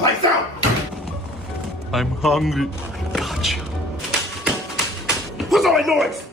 Lights out! I'm hungry. What's all that noise?